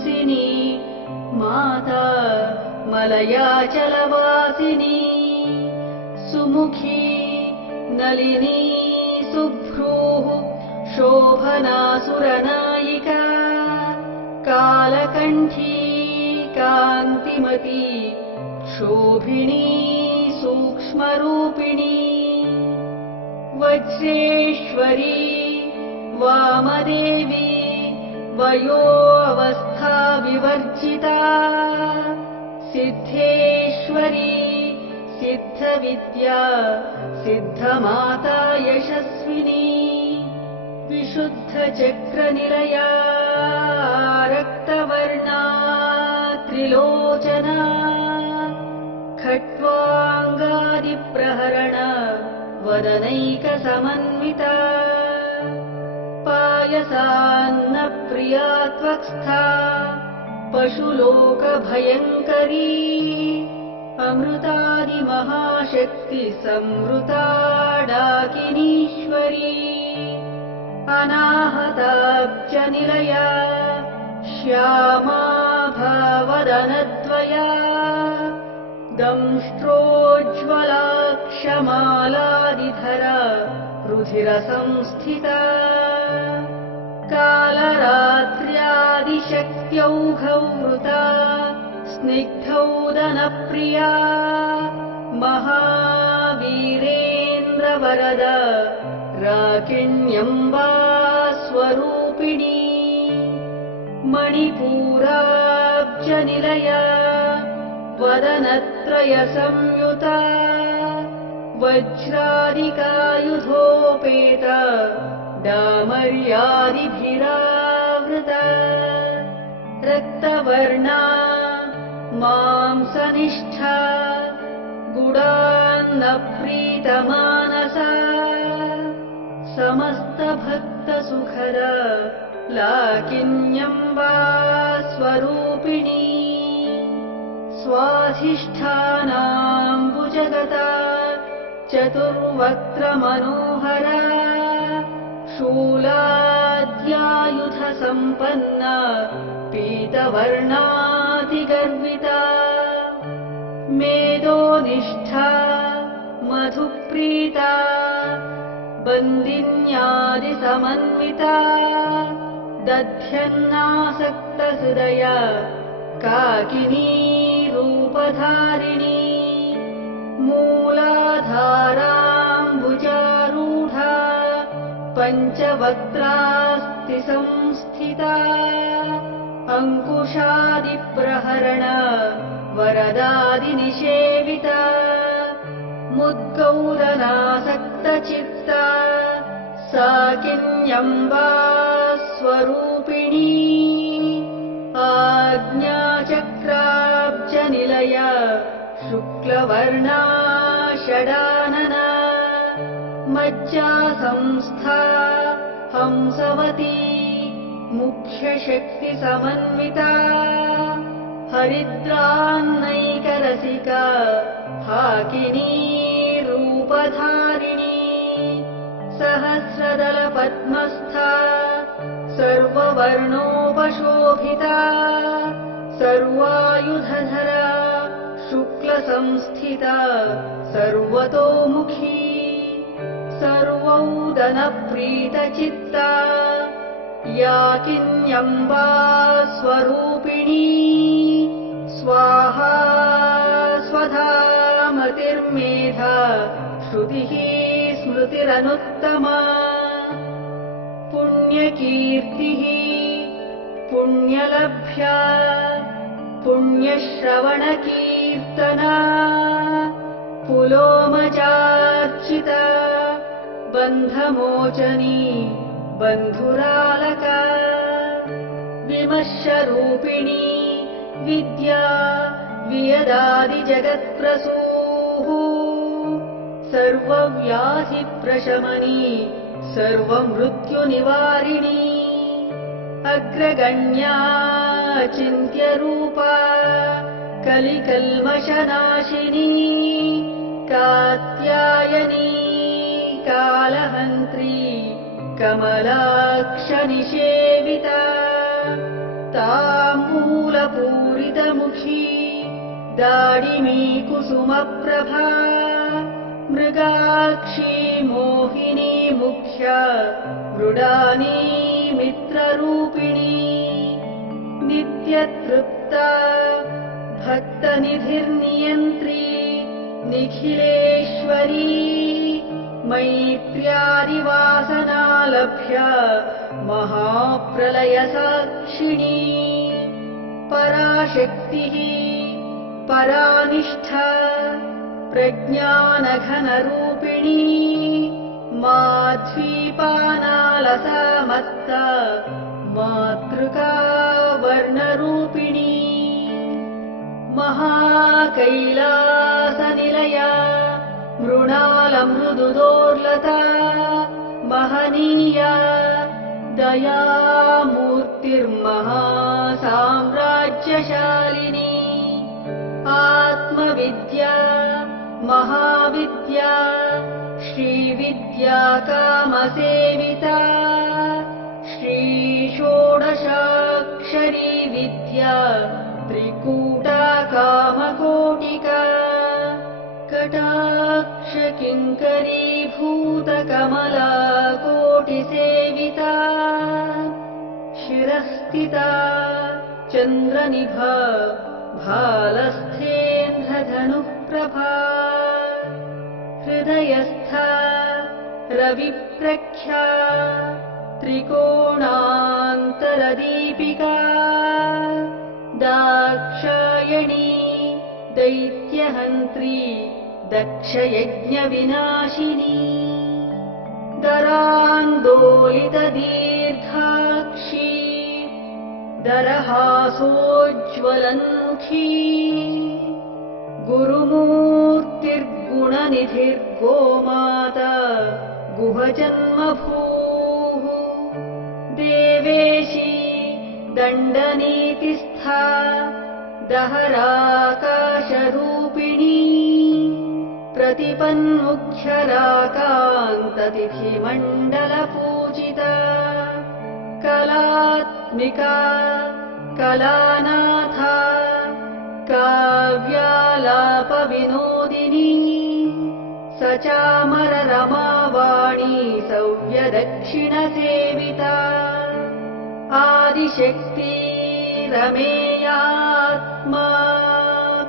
हंसिनी माता मलयाचलवासिनी सुमुखी नलिनी सुभ्रूः शोभनासुरनायिका कालकण्ठी कान्तिमती शोभिनी सूक्ष्मरूपिणी वज्रेश्वरी वामदेवी वयो अवस्था विवर्जिता सिद्धेश्वरी सिद्धविद्या सिद्धमाता यशस्विनी विशुद्धचक्रनिलया रक्तवर्णा त्रिलोचना खट्वाङ्गादिप्रहरण वदनैकसमन्विता पायसान्नप्रिया त्वक्स्था पशुलोकभयङ्करी अमृतादिमहाशक्तिसंवृता डाकिनीश्वरी अनाहताब्जनिलया श्यामा भावदनद्वया दंष्ट्रोज्ज्वलाक्षमालादिधरा रुधिरसंस्थिता कालरात्र्यादिशक्त्यौघवृता स्निग्धौदनप्रिया महावीरेन्द्रवरद राकिण्यम्बा स्वरूपिणी मणिपूराब्जनिलया वदनत्रयसंयुता वज्रादिकायुधोपेता डामर्यादिभिरावृता रक्तवर्णा मांसनिष्ठा गुडान्नप्रीतमानसा समस्तभक्तसुखदा लाकिन्यम्बा स्वरूपिणी स्वाधिष्ठानाम्बुजगता चतुर्वक्त्रमनोहरा शूलाद्यायुधसम्पन्ना पीतवर्णातिगर्विता मेदोनिष्ठा मधुप्रीता बन्दिन्यादिसमन्विता दध्यन्नासक्तहृदया काकिनी रूपधारिणी मूलाधाराम्बुजारूढा पञ्चवक्त्रास्ति संस्थिता अङ्कुशादिप्रहरण वरदादिनिषेविता मुद्गौरनासक्तचित्ता साकिन्यम्बा स्वरूपिणी आज्ञाचक्राब्जनिलया शुक्लवर्णा षडानना मज्जासंस्था हंसवती मुख्यशक्तिसमन्विता हरिद्रान्नैकरसिका हाकिनी रूपधारिणी सहस्रदलपद्मस्था सर्ववर्णोपशोभिता सर्वायुधधरा शुक्लसंस्थिता सर्वतोमुखी सर्वौदनप्रीतचित्ता याकिन्यम्बा स्वरूपिणी स्वाहा स्वधामतिर्मेधा श्रुतिः स्मृतिरनुत्तमा पुण्यकीर्तिः पुण्यलभ्या पुण्यश्रवणकीर्तना पुलोमजार्चिता बन्धमोचनी बन्धुरालका विमर्शरूपिणी विद्या वियदादिजगत्प्रसूः सर्वव्याधिप्रशमनी सर्वमृत्युनिवारिणी अग्रगण्या चिन्त्यरूपा कलिकल्मषनाशिनी कात्यायनी कालहन्त्री कमलाक्षनिषेविता ताम्बूलसंयुता दाडिमी कुसुमप्रभा मृगाक्षी मोहिनी मुख्या मृडानी मित्ररूपिणी नित्यतृप्ता भक्तनिधिर्नियन्त्री निखिलेश्वरी मैत्र्यादिवासनालभ्या महाप्रलयसाक्षिणी पराशक्तिः परानिष्ठा प्रज्ञानघनरूपिणी माध्वीपानालसामत्ता मातृका वर्णरूपिणी महाकैलासनिलया मृणालमृदुदोर्लता महनीया दयामूर्तिर्महासाम्राज्यशालिनी आत्मविद्या महाविद्या श्रीविद्या कामसेविता श्रीषोडशाक्षरी विद्या त्रिकूटा कामकोटिका कटाक्षकिङ्करीभूतकमला कोटिसेविता शिरस्थिता चन्द्रनिभा भालस्थेन्द्रधनुःप्रभा हृदयस्था रविप्रख्या त्रिकोणान्तरदीपिका दाक्षायणी दैत्यहन्त्री दक्षयज्ञविनाशिनी दरान्दोलितदीर्घाक्षी दरहासोज्ज्वलन्मुखी गुरुमूर्तिर्गुणनिधिर्गोमाता गुहजन्मभूः देवेशी दण्डनीतिस्था दहराकाशरूपिणी प्रतिपन्मुख्यराकान्ततिथिमण्डलपूजिता कलात्मिका कलानाथा काव्यालापविनोदिनी सचामररमावाणी सव्यदक्षिणसेविता आदिशक्ति रमेयात्मा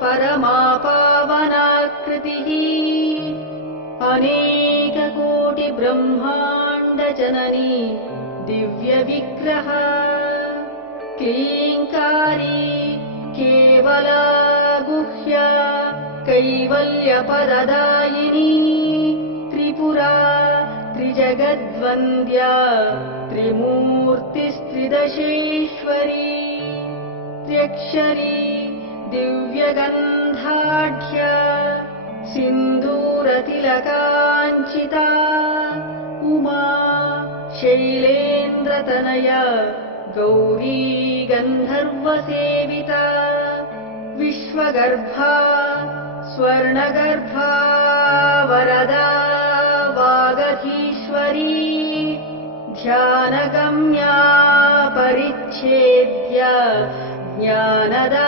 परमापावनाकृतिः अनेककोटिब्रह्माण्डजननी दिव्यविग्रह क्लीङ्कारी केवला गुह्या कैवल्यपददायिनी त्रिपुरा त्रिजगद्वन्द्या त्रिमूर्तिस्त्रिदशेश्वरी त्र्यक्षरी दिव्यगन्धाढ्या सिन्दूरतिलकाञ्चिता उमा शैलेन्द्रतनया गौरी गन्धर्वसेविता विश्वगर्भा स्वर्णगर्भा वरदा वागधीश्वरी ध्यानगम्या परिच्छेद्या ज्ञानदा